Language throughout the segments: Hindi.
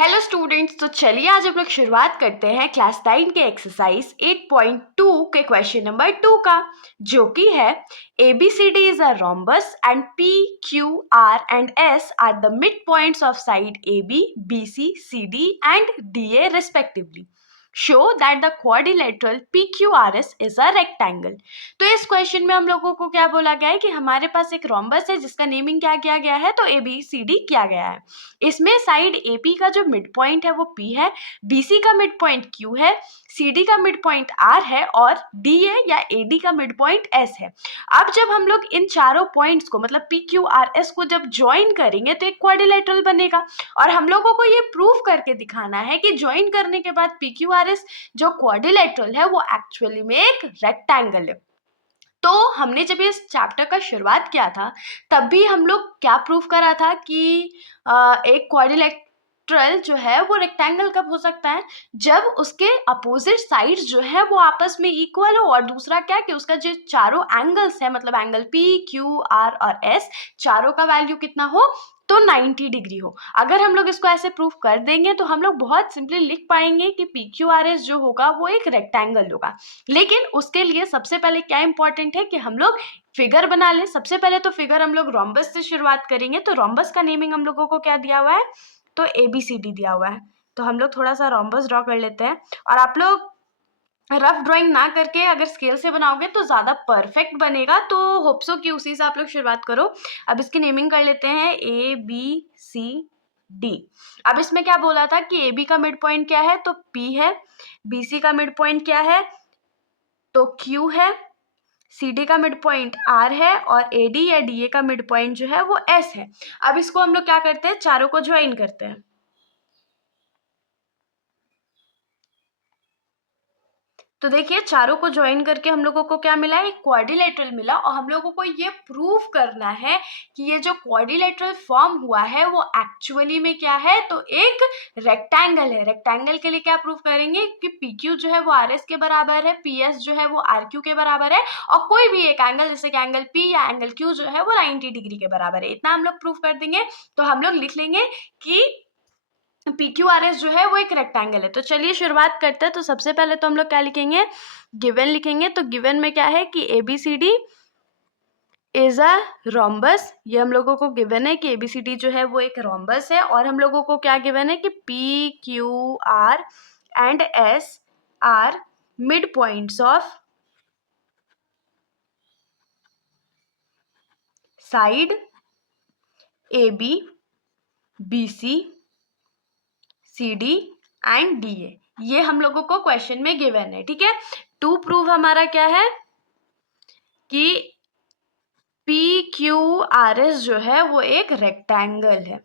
हेलो स्टूडेंट्स, तो चलिए आज हम लोग शुरुआत करते हैं क्लास 9 के एक्सरसाइज 8.2 के क्वेश्चन नंबर 2 का, जो कि है ABCD is a rhombus and P, Q, R and S are the midpoints of side AB, BC, CD and DA respectively. Show that the quadrilateral PQRS is a rectangle. तो इस क्वेश्चन में हम लोगों को क्या बोला गया है कि हमारे पास एक रोम्बस है जिसका नेमिंग क्या किया गया है, तो ABCD किया गया है। इसमें साइड AP का जो मिड पॉइंट है वो P है, BC का मिड पॉइंट Q है, CD का मिड पॉइंट R है और DA या AD का मिड पॉइंट S है। अब जब हम लोग इन चारों पॉइंट्स को मतलब PQRS को जब ज्वाइन करेंगे तो एक क्वाड्रिलेटरल बनेगा और हम लोगों को ये प्रूव करके दिखाना है कि ज्वाइन करने के बाद PQRS जो क्वाड्रिलेटरल है वो एक्चुअली में एक रेक्टेंगल है। तो हमने जब इस चैप्टर का शुरुआत किया था तब भी हम लोग क्या प्रूफ करा था कि एक क्वाड्रिलेटरल जो है वो रेक्टेंगल कब हो सकता है, जब उसके अपोजिट साइड्स जो है वो आपस में इक्वल हो और दूसरा क्या कि उसका जो चारों एंगल्स है मतलब एंगल P, Q, R और S चारों का वैल्यू कितना हो तो 90 डिग्री हो। अगर हम लोग इसको ऐसे प्रूफ कर देंगे तो हम लोग बहुत सिंपली लिख पाएंगे कि PQRS जो होगा वो एक रेक्टेंगल होगा। लेकिन उसके लिए सबसे पहले क्या इंपॉर्टेंट है कि हम लोग फिगर बना लें। सबसे पहले तो फिगर हम लोग रोम्बस से शुरुआत करेंगे। तो रोम्बस का नेमिंग हम लोगों को क्या दिया हुआ है, तो ABCD दिया हुआ है। तो हम लोग थोड़ा सा रोम्बस ड्रॉ कर लेते हैं और आप लोग रफ ड्राइंग ना करके अगर स्केल से बनाओगे तो ज़्यादा परफेक्ट बनेगा। तो होप सो कि उसी से आप लोग शुरुआत करो। अब इसकी नेमिंग कर लेते हैं ABCD। अब इसमें क्या बोला था कि AB का मिड पॉइंट क्या है, तो P है। BC का मिड पॉइंट क्या है, तो Q है। CD का मिड पॉइंट R है और AD या DA का मिड पॉइंट जो है वो S है। अब इसको हम लोग क्या करते हैं, चारों को ज्वाइन करते हैं। तो देखिए चारों को ज्वाइन करके हम लोगों को क्या मिला, एक क्वाड्रिलेटरल मिला और हम लोगों को ये प्रूव करना है कि ये जो क्वाड्रिलेटरल फॉर्म हुआ है वो एक्चुअली में क्या है, तो एक रेक्टेंगल है। रेक्टेंगल के लिए क्या प्रूव करेंगे कि PQ जो है वो RS के बराबर है, PS जो है वो RQ के बराबर है और कोई भी एक एंगल जैसे कि एंगल P या एंगल Q जो है वो 90 डिग्री के बराबर है। इतना हम लोग प्रूव कर देंगे तो हम लोग लिख लेंगे कि PQRS जो है वो एक रेक्टेंगल है। तो चलिए शुरुआत करते हैं। तो सबसे पहले तो हम लोग क्या लिखेंगे, गिवन लिखेंगे। तो गिवन में क्या है कि ABCD इज अ रोम्बस। ये हम लोगों को गिवन है कि ABCD जो है वो एक रोम्बस है और हम लोगों को क्या गिवन है कि PQR and S are mid points of side AB, BC, CD and DA। ये हम लोगों को क्वेश्चन में गिवन है, ठीक है। टू प्रूव हमारा क्या है कि PQRS जो है वो एक रेक्टेंगल है।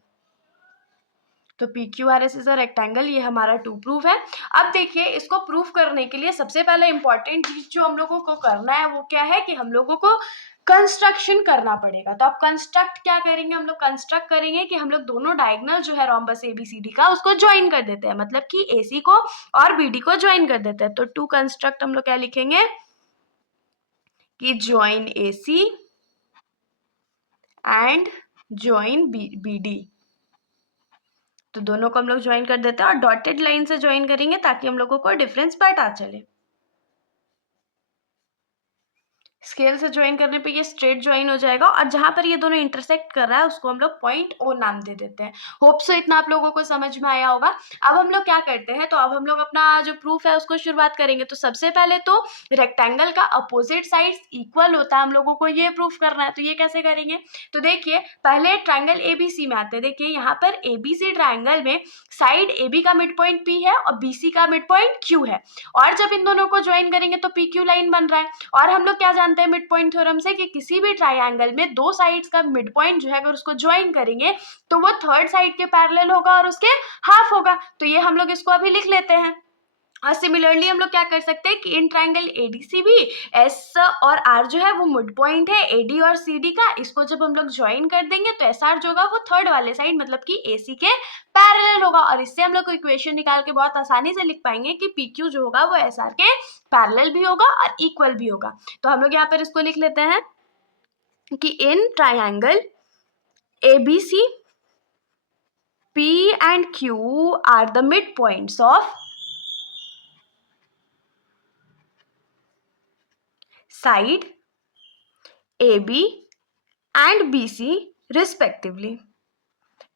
तो PQRS इज अ रेक्टेंगल, ये हमारा टू प्रूफ है। अब देखिए इसको प्रूफ करने के लिए सबसे पहले इंपॉर्टेंट चीज जो हम लोगों को करना है वो क्या है कि हम लोगों को कंस्ट्रक्शन करना पड़ेगा। तो अब कंस्ट्रक्ट क्या करेंगे, हम लोग कंस्ट्रक्ट करेंगे कि हम लोग दोनों डायगोनल जो है रोम्बस ABCD का उसको ज्वाइन कर देते हैं, मतलब कि AC को और BD को ज्वाइन कर देते हैं। तो टू कंस्ट्रक्ट हम लोग क्या लिखेंगे कि join AC and join BD। तो दोनों को हम लोग ज्वाइन कर देते हैं और डॉटेड लाइन से ज्वाइन करेंगे ताकि हम लोगों को डिफरेंस पता चले। स्केल से ज्वाइन करने पे ये स्ट्रेट ज्वाइन हो जाएगा और जहां पर ये दोनों इंटरसेक्ट कर रहा है उसको हम लोग पॉइंट O नाम दे देते हैं। होप सो इतना आप लोगों को समझ में आया होगा। अब हम लोग क्या करते हैं, तो अब हम लोग अपना जो प्रूफ है उसको शुरुआत करेंगे। तो सबसे पहले तो रेक्टेंगल का अपोजिट साइड इक्वल होता है, हम लोगों को ये प्रूफ करना है। तो ये कैसे करेंगे, तो देखिए पहले ट्राइंगल ABC में आते हैं। देखिए यहाँ पर ABC ट्राइंगल में साइड AB का मिड पॉइंट P है और BC का मिड पॉइंट Q है और जब इन दोनों को ज्वाइन करेंगे तो PQ लाइन बन रहा है। और हम लोग क्या जानते हैं मिड पॉइंट थ्योरम से कि किसी भी ट्राइंगल में दो साइड्स का मिड पॉइंट जो है अगर उसको ज्वाइन करेंगे तो वो थर्ड साइड के पैरेलल होगा और उसके हाफ होगा। तो ये हम लोग इसको अभी लिख लेते हैं। और सिमिलरली हम लोग क्या कर सकते हैं कि इन ट्राइंगल ADC भी S और R जो है वो मिड पॉइंट है AD और CD का, इसको जब हम लोग ज्वाइन कर देंगे तो SR जो होगा वो थर्ड वाले साइड मतलब कि AC के पैरेलल होगा और इससे हम लोग इक्वेशन निकाल के बहुत आसानी से लिख पाएंगे कि PQ जो होगा वो SR के पैरेलल भी होगा और इक्वल भी होगा। तो हम लोग यहाँ पर इसको लिख लेते हैं कि in triangle ABC P and Q are the midpoints of side AB and BC respectively.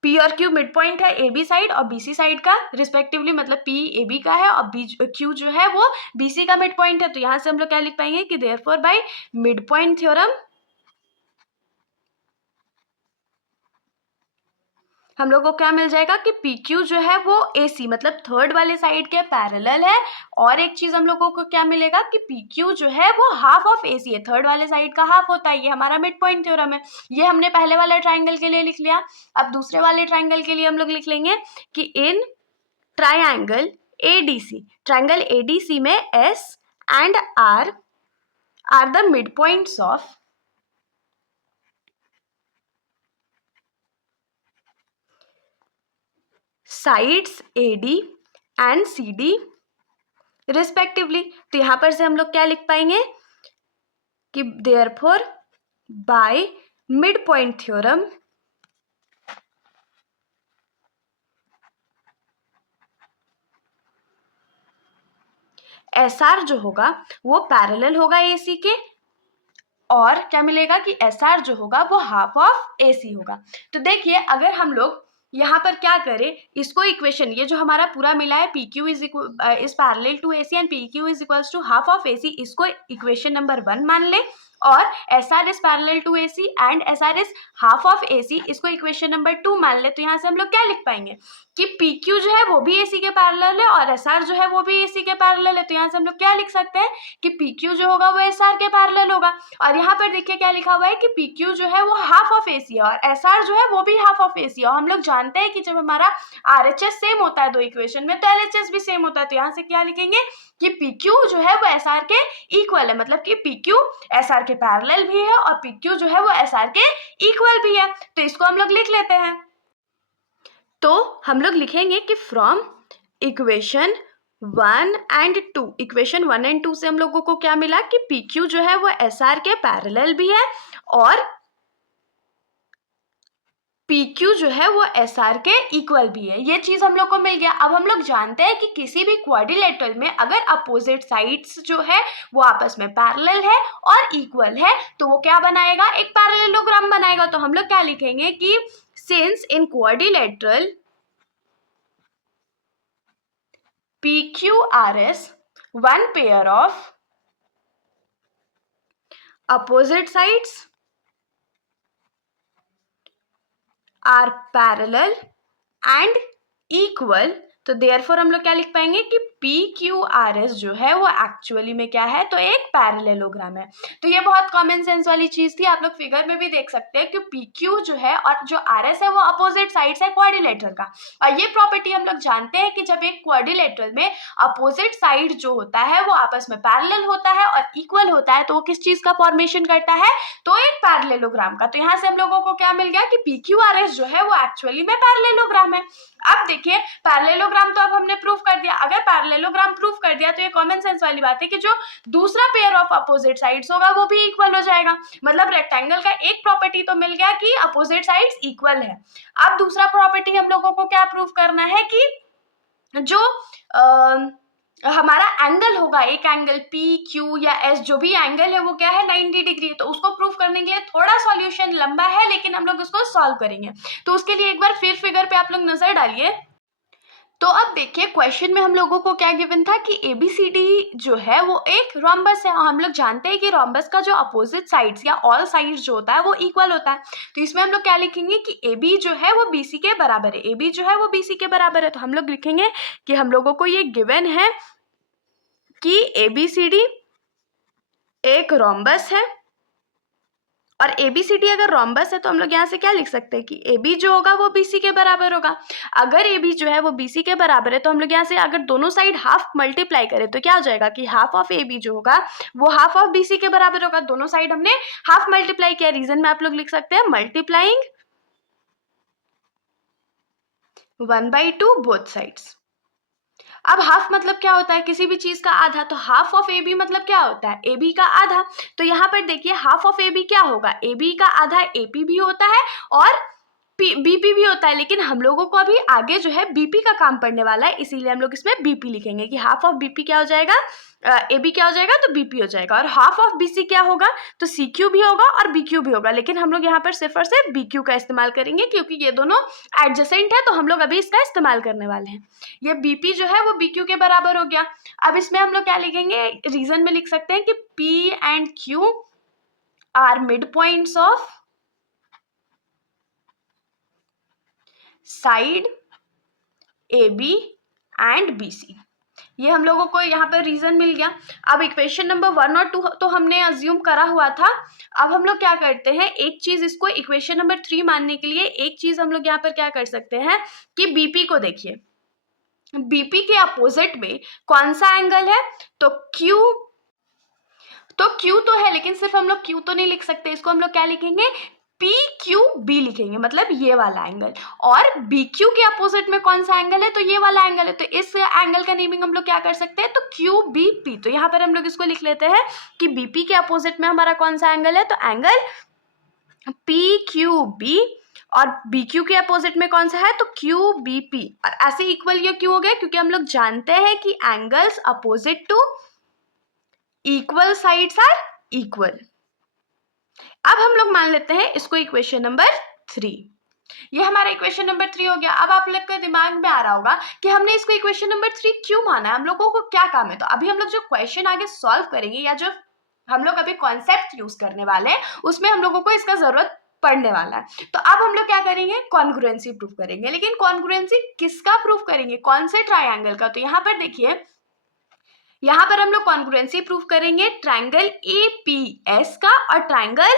P और Q मिड पॉइंट है AB साइड और BC साइड का रिस्पेक्टिवली, मतलब P AB का है और Q जो है वो BC का मिड पॉइंट है। तो यहाँ से हम लोग क्या लिख पाएंगे कि therefore by mid point theorem हम लोग को क्या मिल जाएगा कि PQ जो है वो AC मतलब थर्ड वाले साइड के पैरेलल है। और एक चीज हम लोगों को क्या मिलेगा कि PQ जो है वो हाफ ऑफ AC है, थर्ड वाले साइड का हाफ होता है। ये हमारा मिड पॉइंट थ्योरम है। ये हमने पहले वाले ट्राइंगल के लिए लिख लिया। अब दूसरे वाले ट्राइंगल के लिए हम लोग लिख लेंगे कि इन ट्राइंगल ADC में S and R are the mid points of sides AD and CD respectively। तो यहां पर से हम लोग क्या लिख पाएंगे कि therefore by midpoint theorem SR जो होगा वो पैरेलल होगा AC के, और क्या मिलेगा कि SR जो होगा वो हाफ ऑफ AC होगा। तो देखिए अगर हम लोग यहाँ पर क्या करें, इसको इक्वेशन ये जो हमारा पूरा मिला है PQ is parallel to AC and PQ is equals to half of AC, इसको इक्वेशन नंबर 1 मान ले। और SR is parallel to AC and SR is half of AC, इसको इक्वेशन नंबर 2 मान ले। तो यहाँ से हम लोग क्या लिख पाएंगे कि PQ जो है वो भी AC के पैरेलल है और SR जो है वो भी AC के पैरेलल है। तो यहाँ से हम लोग क्या लिख सकते हैं कि PQ जो होगा वो SR के पैरेलल होगा। और यहाँ पर देखिए क्या लिखा हुआ है कि PQ जो है वो हाफ ऑफ AC है और SR जो है वो भी हाफ ऑफ AC है। और हम लोग जानते हैं कि जब हमारा RHS सेम होता है दो इक्वेशन में तो LHS भी सेम होता है। तो यहाँ से क्या लिखेंगे कि PQ जो है वो SR के इक्वल है, मतलब कि PQ SR के पैरेलल भी है और PQ जो है वो SR के इक्वल भी है। तो इसको हम लोग लिख लेते हैं। तो हम लोग लिखेंगे कि from equation 1 and 2, equation 1 and 2 से हम लोगों को क्या मिला कि PQ जो है वो SR के पैरेलल भी है और PQ जो है वो SR के इक्वल भी है। ये चीज हम लोग को मिल गया। अब हम लोग जानते हैं कि किसी भी क्वाड्रिलेटरल में अगर अपोजिट साइड्स जो है वो आपस में पैरेलल है और इक्वल है तो वो क्या बनाएगा, एक पैरेललोग्राम बनाएगा। तो हम लोग क्या लिखेंगे कि since in quadrilateral PQRS one pair of opposite sides are parallel and equal। तो देयरफॉर हम लोग क्या लिख पाएंगे कि PQRS जो है वो एक्चुअली में क्या है, तो एक पैरेललोग्राम है। तो ये बहुत कॉमन सेंस वाली चीज थी, आप लोग फिगर में भी देख सकते हैं कि PQ जो है और जो RS है वो अपोजिट साइड्स है क्वाड्रिलेटरल का। और ये प्रॉपर्टी हम लोग जानते हैं कि जब एक क्वाड्रिलेटरल में अपोजिट साइड जो होता है वो आपस में पैरेलल होता है और इक्वल होता है तो वो किस चीज का फॉर्मेशन करता है, तो एक पैरेललोग्राम का। तो यहाँ से हम लोगों को क्या मिल गया कि PQRS जो है वो एक्चुअली में पैरेललोग्राम है। अब देखिए पैरेललोग्राम तो अब हमने प्रूफ कर दिया। अगर पैरेललोग्राम प्रूफ कर दिया तो ये कॉमन सेंस वाली बात है कि जो दूसरा पेयर ऑफ अपोजिट साइड्स होगा वो भी इक्वल हो जाएगा। मतलब रेक्टेंगल का एक प्रॉपर्टी तो मिल गया कि अपोजिट साइड्स इक्वल है। अब दूसरा प्रॉपर्टी हम लोगों को क्या प्रूफ करना है कि जो हमारा एंगल होगा, एक एंगल P Q या S जो भी एंगल है वो क्या है 90 डिग्री। तो उसको प्रूफ करने के लिए थोड़ा सॉल्यूशन लंबा है लेकिन हम लोग उसको सॉल्व करेंगे। तो उसके लिए एक बार फिर फिगर पे आप लोग नजर डालिए। तो अब देखिए क्वेश्चन में हम लोगों को क्या गिवन था कि ABCD जो है वो एक रोम्बस है। हम लोग जानते हैं कि रोम्बस का जो अपोजिट साइड्स या ऑल साइड्स जो होता है वो इक्वल होता है। तो इसमें हम लोग क्या लिखेंगे कि AB जो है वो BC के बराबर है, AB जो है वो BC के बराबर है। तो हम लोग लिखेंगे कि हम लोगों को ये गिवन है कि ABCD एक रोम्बस है और ABCD अगर रोम्बस है तो हम लोग यहाँ से क्या लिख सकते हैं कि AB जो होगा वो BC के बराबर होगा। अगर AB जो है वो BC के बराबर है तो हम लोग यहाँ से अगर दोनों साइड हाफ मल्टीप्लाई करें तो क्या हो जाएगा कि हाफ ऑफ AB जो होगा वो हाफ ऑफ BC के बराबर होगा। दोनों साइड हमने हाफ मल्टीप्लाई किया। रीजन में आप लोग लिख सकते हैं मल्टीप्लाइंग 1/2 बोथ साइड्स। अब हाफ मतलब क्या होता है, किसी भी चीज का आधा। तो हाफ ऑफ AB मतलब क्या होता है, AB का आधा। तो यहाँ पर देखिए हाफ ऑफ AB क्या होगा, AB का आधा AP भी होता है और बीपी भी होता है, लेकिन हम लोगों को अभी आगे जो है बीपी का काम पड़ने वाला है, इसीलिए हम लोग इसमें बीपी लिखेंगे कि हाफ ऑफ बीपी क्या हो जाएगा, एबी क्या हो जाएगा, तो बीपी हो जाएगा। और हाफ ऑफ बीसी क्या होगा, तो सीक्यू भी होगा और बीक्यू भी होगा, लेकिन हम लोग यहाँ पर सिर्फ और सिर्फ बीक्यू का इस्तेमाल करेंगे क्योंकि ये दोनों एडजेसेंट है, तो हम लोग अभी इसका इस्तेमाल करने वाले हैं। ये बीपी जो है वो बीक्यू के बराबर हो गया। अब इसमें हम लोग क्या लिखेंगे, रीजन में लिख सकते हैं कि P and Q R mid points of side AB and BC। ये हम लोगों को यहाँ पर रीजन मिल गया। अब इक्वेशन नंबर 1 और 2 तो हमने अज्यूम करा हुआ था। अब हम लोग क्या करते हैं, एक चीज इसको इक्वेशन नंबर 3 मानने के लिए एक चीज हम लोग यहाँ पर क्या कर सकते हैं कि बीपी को देखिए, बीपी के अपोजिट में कौन सा एंगल है, तो क्यू तो है, लेकिन सिर्फ हम लोग क्यू तो नहीं लिख सकते, इसको हम लोग क्या लिखेंगे, पी क्यू बी लिखेंगे, मतलब ये वाला एंगल। और बी क्यू के अपोजिट में कौन सा एंगल है, तो ये वाला एंगल है, तो इस एंगल का नेमिंग हम लोग क्या कर सकते हैं, तो क्यू बी पी। तो यहाँ पर हम लोग इसको लिख लेते हैं कि बीपी के अपोजिट में हमारा कौन सा एंगल है, तो एंगल पी क्यू बी, और बी क्यू के अपोजिट में कौन सा है, तो क्यू बी पी। और ऐसे इक्वल ये क्यों हो गया, क्योंकि हम लोग जानते हैं कि angles opposite to equal sides are equal. अब हम लोग मान लेते हैं इसको इक्वेशन नंबर 3। ये हमारा इक्वेशन नंबर 3 हो गया। अब आप लोग के दिमाग में आ रहा होगा कि हमने इसको इक्वेशन नंबर 3 क्यों माना है, हम लोगों को क्या काम है। तो अभी हम लोग जो क्वेश्चन आगे सॉल्व करेंगे या जो हम लोग अभी कॉन्सेप्ट यूज करने वाले हैं उसमें हम लोगों को इसका जरूरत पड़ने वाला है। तो अब हम लोग क्या करेंगे, कॉन्ग्रुएंसी प्रूफ करेंगे। लेकिन कॉन्ग्रुएंसी किसका प्रूफ करेंगे, कौन से ट्राइंगल का, तो यहाँ पर देखिए, यहाँ पर हम लोग कॉन्ग्रुएंसी प्रूफ करेंगे ट्राइंगल APS का और ट्राइंगल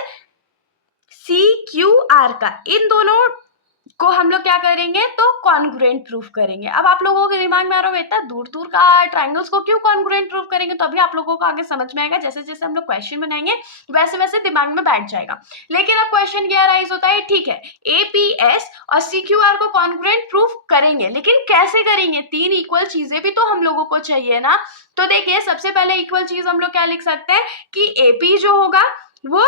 CQR का। इन दोनों को हम लोग क्या करेंगे, तो कॉन्ग्रुएंट प्रूफ करेंगे। अब आप लोगों के दिमाग में आ रहा होगा इतना दूर दूर का ट्राइंगल्स को क्यों कॉन्ग्रुएंट प्रूफ करेंगे, तो अभी आप लोगों को आगे समझ में आएगा, जैसे जैसे हम लोग क्वेश्चन बनाएंगे वैसे वैसे दिमाग में बैठ जाएगा। लेकिन अब क्वेश्चन क्या राइज होता है, ठीक है APS और CQR को कॉन्ग्रुएंट प्रूफ करेंगे, लेकिन कैसे करेंगे, 3 इक्वल चीजें भी तो हम लोगों को चाहिए ना। तो देखिए, सबसे पहले इक्वल चीज हम लोग क्या लिख सकते हैं कि AP जो होगा वो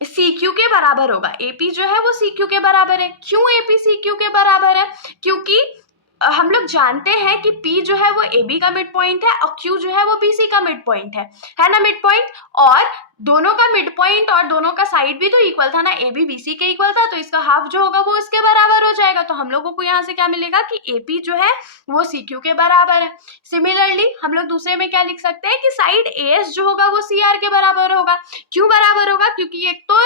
CQ के बराबर होगा। AP जो है वो CQ के बराबर है। क्यों AP CQ के बराबर है, क्योंकि हम लोग जानते हैं कि P जो है वो AB का मिड पॉइंट है और Q जो है वो BC का मिड पॉइंट है ना, मिड पॉइंट। और दोनों का मिड पॉइंट और दोनों का साइड भी तो इक्वल था ना, AB BC के इक्वल था, तो इसका हाफ जो होगा वो इसके बराबर हो जाएगा। तो हम लोगों को यहाँ से क्या मिलेगा कि AP जो है वो CQ के बराबर है। सिमिलरली हम लोग दूसरे में क्या लिख सकते हैं कि साइड AS जो होगा वो CR के बराबर होगा। क्यों बराबर होगा, क्योंकि एक तो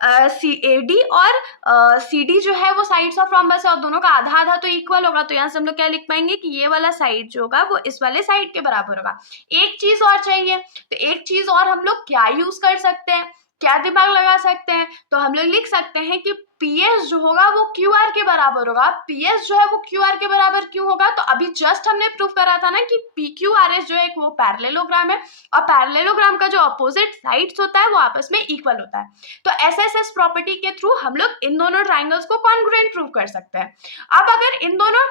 AD और CD जो है वो साइड्स ऑफ रोम्बस है और दोनों का आधा आधा तो इक्वल होगा। तो यहाँ से हम लोग क्या लिख पाएंगे कि ये वाला साइड जो होगा वो इस वाले साइड के बराबर होगा। एक चीज और चाहिए, तो एक चीज और हम लोग क्या यूज कर सकते हैं, क्या दिमाग लगा सकते हैं, तो हम लोग लिख सकते हैं कि PS जो होगा वो QR के बराबर होगा। PS जो है वो QR के बराबर क्यों होगा, तो अभी जस्ट हमने प्रूफ करा था ना कि PQRS जो है वो पैरेललोग्राम है और पैरेललोग्राम का जो अपोजिट साइड्स होता है वो आपस में इक्वल होता है। तो SSS प्रॉपर्टी के थ्रू हम लोग इन दोनों ट्राइंगल्स को कॉन्ग्रुएंट प्रूफ कर सकते हैं। अब अगर इन दोनों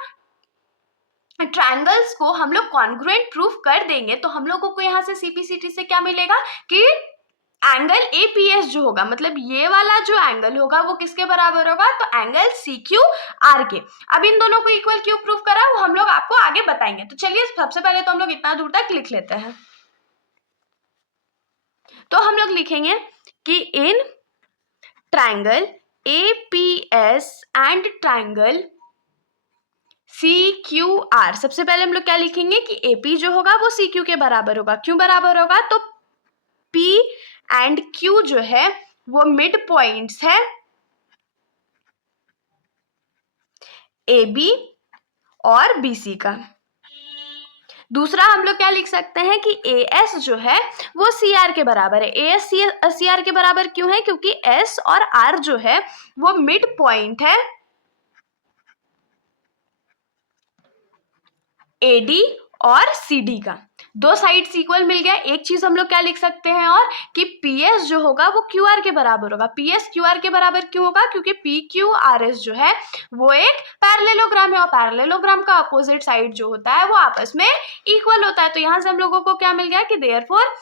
ट्राइंगल्स को हम लोग कॉन्ग्रुएंट प्रूफ कर देंगे तो हम लोगों को यहाँ से CPCT से क्या मिलेगा कि एंगल APS जो होगा, मतलब ये वाला जो एंगल होगा वो किसके बराबर होगा, तो एंगल CQR के। अब इन दोनों को इक्वल क्यों प्रूफ करा वो हम लोग आपको आगे बताएंगे। तो चलिए सबसे पहले तो हम लोग इतना दूर तक लिख लेते हैं। तो हम लोग लिखेंगे कि in triangle APS and triangle CQR, सबसे पहले हम लोग क्या लिखेंगे कि AP जो होगा वो CQ के बराबर होगा। क्यों बराबर होगा, तो P एंड Q जो है वो मिड पॉइंट्स है AB और BC का। दूसरा हम लोग क्या लिख सकते हैं कि AS जो है वो CR के बराबर है। AS CR के बराबर क्यों है, क्योंकि S और R जो है वो मिड पॉइंट है AD और CD का। दो साइड्स इक्वल मिल गया। एक चीज हम लोग क्या लिख सकते हैं और कि PS जो होगा वो QR के बराबर होगा। PS QR के बराबर क्यों होगा, क्योंकि PQRS जो है वो एक पैरेललोग्राम है और पैरेललोग्राम का अपोजिट साइड जो होता है वो आपस में इक्वल होता है। तो यहाँ से हम लोगों को क्या मिल गया कि देयरफॉर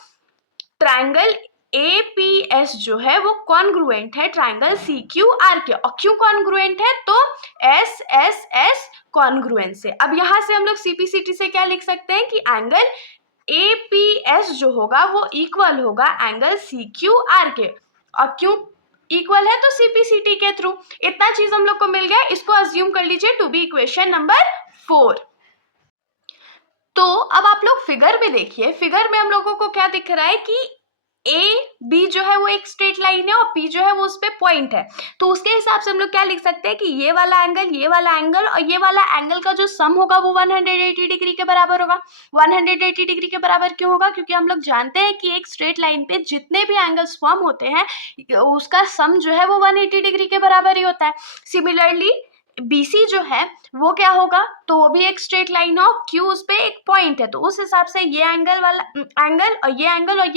ट्राइंगल APS जो है वो कॉन्ग्रुएंट है ट्रायंगल CQR के। और क्यों कॉन्ग्रुएंट है? तो SSS कॉन्ग्रुएंट से। अब यहाँ से हम लोग CPCT से क्या लिख सकते हैं कि एंगल APS जो होगा वो इक्वल होगा एंगल CQR के। और क्यों इक्वल है? तो CPCT के थ्रू। इतना चीज हम लोग को मिल गया, इसको अज्यूम कर लीजिए टू बी इक्वेशन नंबर 4। तो अब आप लोग फिगर में देखिए, फिगर में हम लोगों को क्या दिख रहा है कि AB जो है वो एक स्ट्रेट लाइन है और P जो है वो उस पे पॉइंट है। तो उसके हिसाब से हम लोग क्या लिख सकते हैं कि ये वाला एंगल और ये वाला एंगल का जो सम होगा वो 180 डिग्री के बराबर होगा। 180 डिग्री के बराबर क्यों होगा? क्योंकि हम लोग जानते हैं कि एक स्ट्रेट लाइन पे जितने भी एंगल्स फॉर्म होते हैं उसका सम जो है वो 180 डिग्री के बराबर ही होता है। सिमिलरली BC जो है वो क्या होगा? तो वो भी एक स्ट्रेट लाइन है और Q उस पे एक पॉइंट है। तो उस हिसाब से ये एंगल वाला एंगल और ये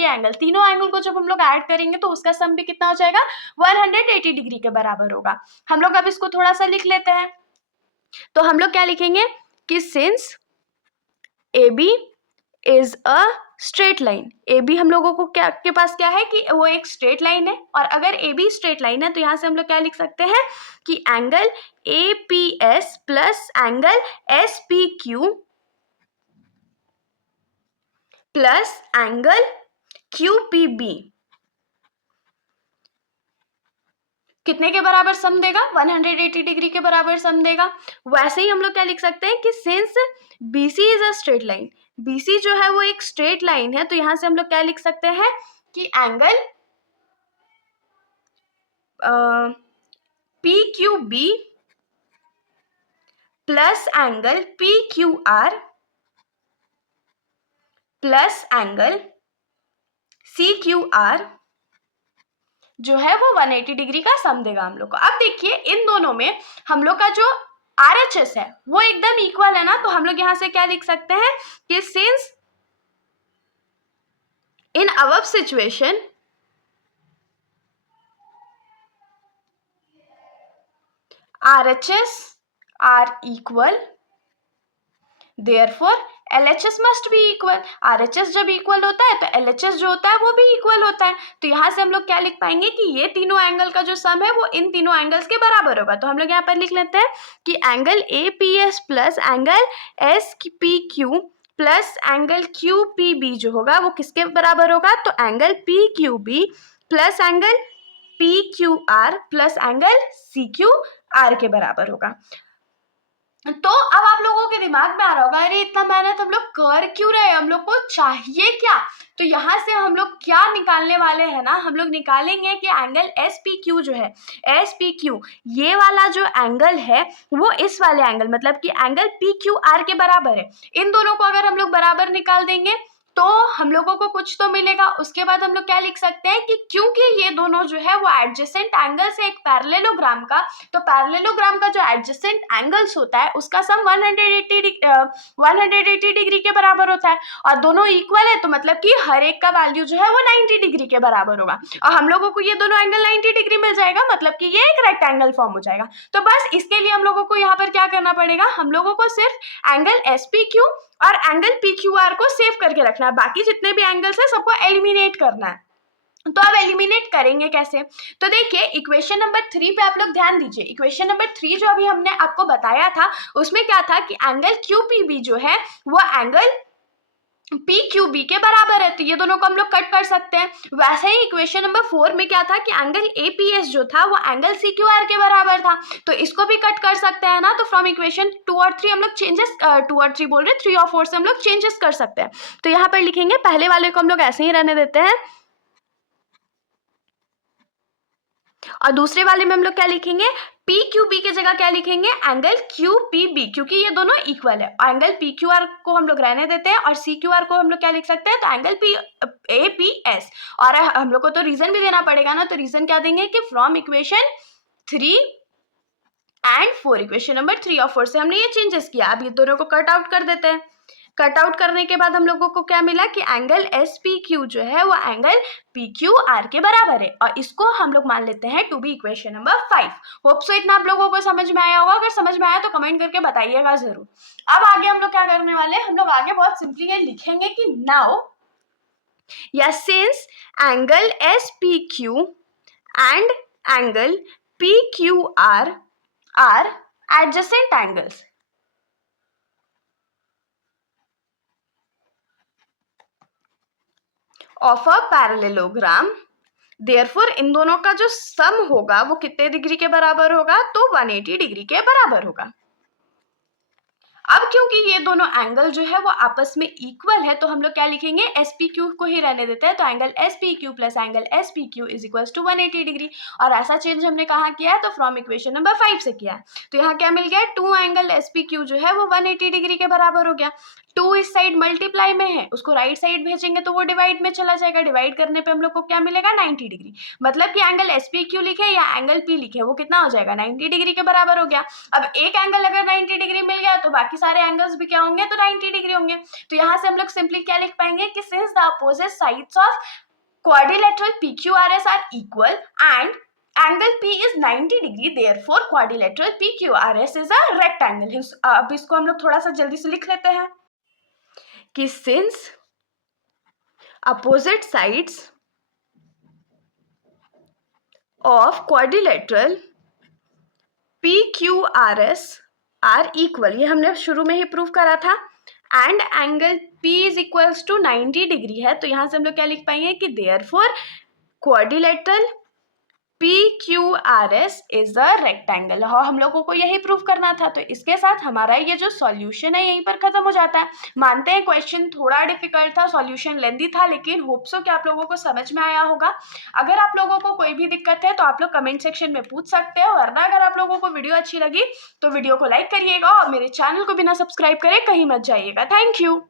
एंगल तीनों एंगल को जब हम लोग ऐड करेंगे तो उसका सम भी कितना हो जाएगा? 180 डिग्री के बराबर होगा। हम लोग अब इसको थोड़ा सा लिख लेते हैं। तो हम लोग क्या लिखेंगे कि since AB is a straight line, AB हम लोगों को क्या के पास क्या है कि वो एक स्ट्रेट लाइन है। और अगर AB स्ट्रेट लाइन है तो यहाँ से हम लोग क्या लिख सकते हैं कि angle APS plus angle SPQ plus angle QPB कितने के बराबर सम देगा? 180 डिग्री के बराबर सम देगा। वैसे ही हम लोग क्या लिख सकते हैं कि since BC is a straight line, BC जो है वो एक स्ट्रेट लाइन है, तो यहां से हम लोग क्या लिख सकते हैं कि angle PQB plus angle PQR plus angle CQR जो है वो 180 डिग्री का सम देगा हम लोग को। अब देखिए इन दोनों में हम लोग का जो RHS है वो एकदम इक्वल है ना, तो हम लोग यहां से क्या लिख सकते हैं कि since in above situation RHS are equal, therefore LHS must be equal। RHS जब इक्वल होता है तो LHS जो होता है वो भी इक्वल होता है। तो यहाँ से हम लोग क्या लिख पाएंगे कि ये तीनों एंगल का जो सम है वो इन तीनों एंगल्स के बराबर होगा। तो हम लोग यहाँ पर लिख लेते हैं कि angle APS plus angle SPQ plus angle QPB जो होगा वो किसके बराबर होगा? तो angle PQB plus angle PQR plus angle CQR के बराबर होगा। तो अब आप लोगों के दिमाग में आ रहा होगा अरे इतना मेहनत हम लोग कर क्यों रहे हैं, हम लोग को चाहिए क्या? तो यहाँ से हम लोग क्या निकालने वाले हैं ना, हम लोग निकालेंगे कि एंगल SPQ जो है, SPQ ये वाला जो एंगल है वो इस वाले एंगल मतलब कि एंगल PQR के बराबर है। इन दोनों को अगर हम लोग बराबर निकाल देंगे तो हम लोगों को कुछ तो मिलेगा। उसके बाद हम लोग क्या लिख सकते हैं कि क्योंकि ये दोनों जो है वो एडजेसेंट एंगल्स है एक पैरेललोग्राम का, तो पैरेललोग्राम का जो एडजेसेंट एंगल्स होता है उसका सम 180 डिग्री के बराबर होता है और दोनों इक्वल है, तो मतलब कि हर एक का वैल्यू जो है वो 90 डिग्री के बराबर होगा और हम लोगों को ये दोनों एंगल 90 डिग्री मिल जाएगा, मतलब कि ये एक रेक्टेंगल फॉर्म हो जाएगा। तो बस इसके लिए हम लोगों को यहाँ पर क्या करना पड़ेगा, हम लोगों को सिर्फ एंगल SPQ और एंगल PQR को सेव करके रखना है, बाकी जितने भी एंगल्स है सबको एलिमिनेट करना है। तो अब एलिमिनेट करेंगे कैसे? तो देखिए इक्वेशन नंबर 3 पे आप लोग ध्यान दीजिए। इक्वेशन नंबर 3 जो अभी हमने आपको बताया था उसमें क्या था कि एंगल QPB जो है वो एंगल PQB के बराबर है, तो ये दोनों को हम लोग कट कर सकते हैं। वैसे ही इक्वेशन नंबर 4 में क्या था कि एंगल APS जो था वो एंगल CQR के बराबर था, तो इसको भी कट कर सकते हैं ना। तो फ्रॉम इक्वेशन 2 और 3 हम लोग चेंजेस 2 और 3 बोल रहे 3 और 4 से हम लोग चेंजेस कर सकते हैं। तो यहाँ पर लिखेंगे, पहले वाले को हम लोग ऐसे ही रहने देते हैं और दूसरे वाले में हम लोग क्या लिखेंगे, PQB की जगह क्या लिखेंगे, एंगल QPB, क्योंकि ये दोनों इक्वल है। एंगल PQR को हम लोग रहने देते हैं और CQR को हम लोग क्या लिख सकते हैं, तो एंगल APS। और हम लोग को तो रीजन भी देना पड़ेगा ना, तो रीजन क्या देंगे कि from equation 3 and 4, equation number 3 और 4 से हमने ये चेंजेस किया। अब ये दोनों को कट आउट कर देते हैं। कट आउट करने के बाद हम लोगों को क्या मिला कि एंगल SPQ जो है वो एंगल PQR के बराबर है और इसको हम लोग मान लेते हैं to be equation number 5। Hope so इतना आप लोगों को समझ में आया होगा। अगर समझ में आया तो कमेंट करके बताइएगा जरूर। अब आगे हम लोग क्या करने वाले हैं, हम लोग आगे बहुत सिंपली ये लिखेंगे कि नाउ या since angle S P Q and angle P Q R adjacent angles of a parallelogram, therefore in दोनों का जो सम होगा वो कितने डिग्री के बराबर होगा, तो 180 डिग्री के बराबर होगा। अब क्योंकि ये दोनों एंगल जो है वो आपस में इक्वल है तो हम लोग क्या लिखेंगे, एस पी क्यू को ही रहने देते हैं। तो angle S P Q plus angle S P Q is equal to 180 degree. और ऐसा चेंज हमने कहाँ किया है, तो फ्रॉम इक्वेशन नंबर 5 से किया है। तो यहाँ क्या मिल गया, 2 एंगल एस पी क्यू जो है वो 180 डिग्री के बराबर हो गया। 2 इस साइड मल्टीप्लाई में है, उसको राइट साइड भेजेंगे तो वो डिवाइड में चला जाएगा। डिवाइड करने पे हम लोग को क्या मिलेगा, 90 डिग्री। मतलब कि एंगल एस पी क्यू लिखे या एंगल पी लिखे वो कितना हो जाएगा, 90 डिग्री के बराबर हो गया। अब एक एंगल अगर 90 डिग्री मिल गया तो बाकी सारे एंगल्स भी क्या होंगे, तो 90 डिग्री होंगे। तो यहाँ से हम लोग सिंपली क्या लिख पाएंगे कि since the opposite sides of quadrilateral PQRS are equal and angle P is 90 degree, therefore quadrilateral PQRS is a rectangle। अब इसको हम लोग थोड़ा सा जल्दी से लिख लेते हैं कि since opposite sides of quadrilateral PQRS are equal, ये हमने शुरू में ही प्रूव करा था, and angle P is equals to 90 degree है। तो यहाँ से हम लोग क्या लिख पाएंगे कि therefore quadrilateral PQRS is a rectangle. और हम लोगों को यही प्रूव करना था। तो इसके साथ हमारा ये जो सॉल्यूशन है यहीं पर खत्म हो जाता है। मानते हैं क्वेश्चन थोड़ा डिफिकल्ट था, सॉल्यूशन लेंदी था, लेकिन होप सो कि आप लोगों को समझ में आया होगा। अगर आप लोगों को कोई भी दिक्कत है तो आप लोग कमेंट सेक्शन में पूछ सकते हो, वरना अगर आप लोगों को वीडियो अच्छी लगी तो वीडियो को लाइक करिएगा और मेरे चैनल को बिना सब्सक्राइब करे कहीं मत जाइएगा। Thank you.